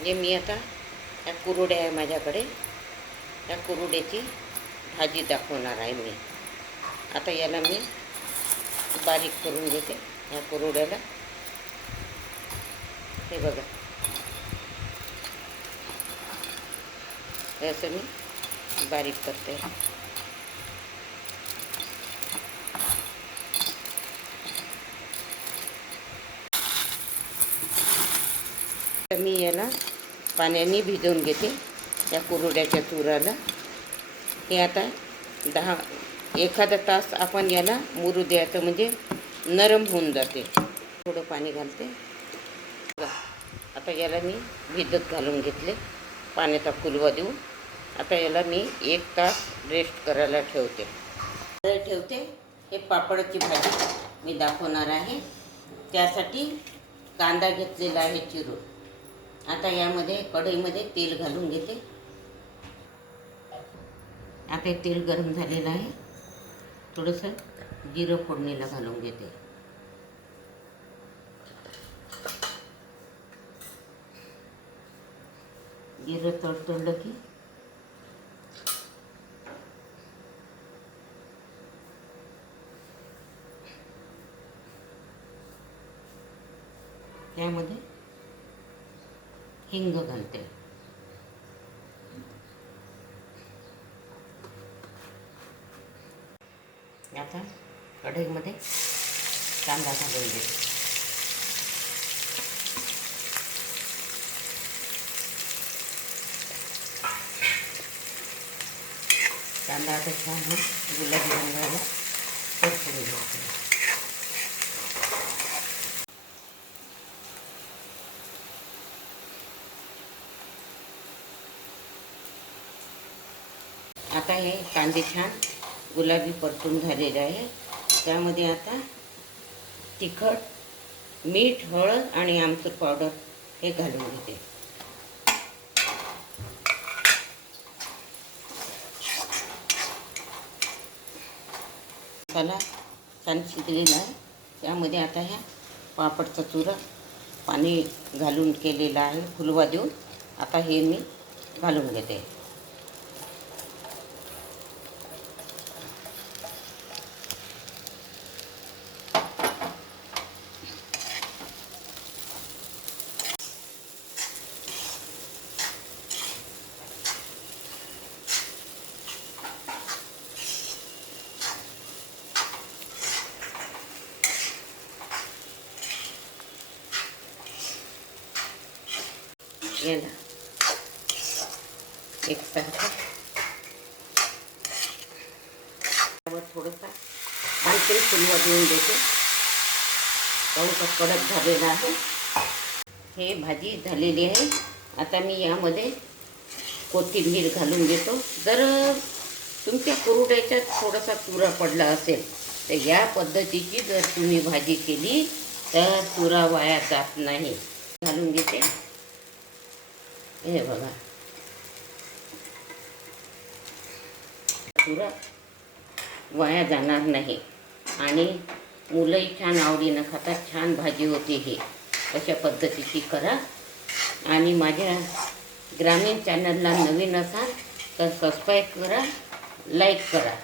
जे मी आता या कुरुड्या आहे माझ्याकडे. त्या कुरुड्याची भाजी दाखवणार आहे मी. आता याला मी बारीक करून घेते. या कुरुड्याला. हे बघा. असं मी बारीक करते. तर मी याला पाण्याने भिजवून घेते त्या कुरुड्याच्या चुराला. हे आता दहा एखादा तास आपण याला मुरू द्यायचं म्हणजे नरम होऊन जाते. थोडं पाणी घालते. आता याला मी भिजत घालून घेतले. पाण्याचा फुलवा देऊन. आता याला मी एक तास रेस्ट करायला ठेवते. ठेवते. हे पापडाची भाजी मी दाखवणार आहे. त्यासाठी कांदा घेतलेला आहे चिरून. आता यामध्ये कढईमध्ये तेल घालून घेते. आता तेल गरम झालेलं आहे. थोडंसं जिरं फोडणीला घालून घेते. जिरं तडतडलं की त्यामध्ये हिंग घालते आता कढईमध्ये कांदा घालून देते कांदा आता छान हो गुलाबी रंगाला परतून घ्यायचे आता हे कांदे छान गुलाबी परतून झालेले आहे. त्यामध्ये आता तिखट मीठ हळद आणि आमचूर पावडर हे घालून घेते. मसाला छान शिजलेला आहे. त्यामध्ये आता ह्या पापडचा चुरा पाणी घालून केलेला आहे फुलवा देऊन. आता हे मी घालून घेते. याला एक त्यावर थोडंसं आणखी फुलवा देऊन देते. थोडंसं कडक झालेलं आहे. हे भाजी झालेली आहे. आता मी यामध्ये कोथिंबीर घालून देतो जर तुमच्या कुरुड्याच्यात थोडासा चुरा पडला असेल तर या पद्धतीची जर तुम्ही भाजी केली तर चुरा वाया जात नाही. घालून घेते. हे बघा. पुरा वाया जाणार नाही. आणि मुलंही छान आवडीनं खातात छान भाजी होती ही. अशा पद्धतीची करा. आणि माझ्या ग्रामीण चॅनलला नवीन असाल तर सबस्क्राईब करा लाईक करा.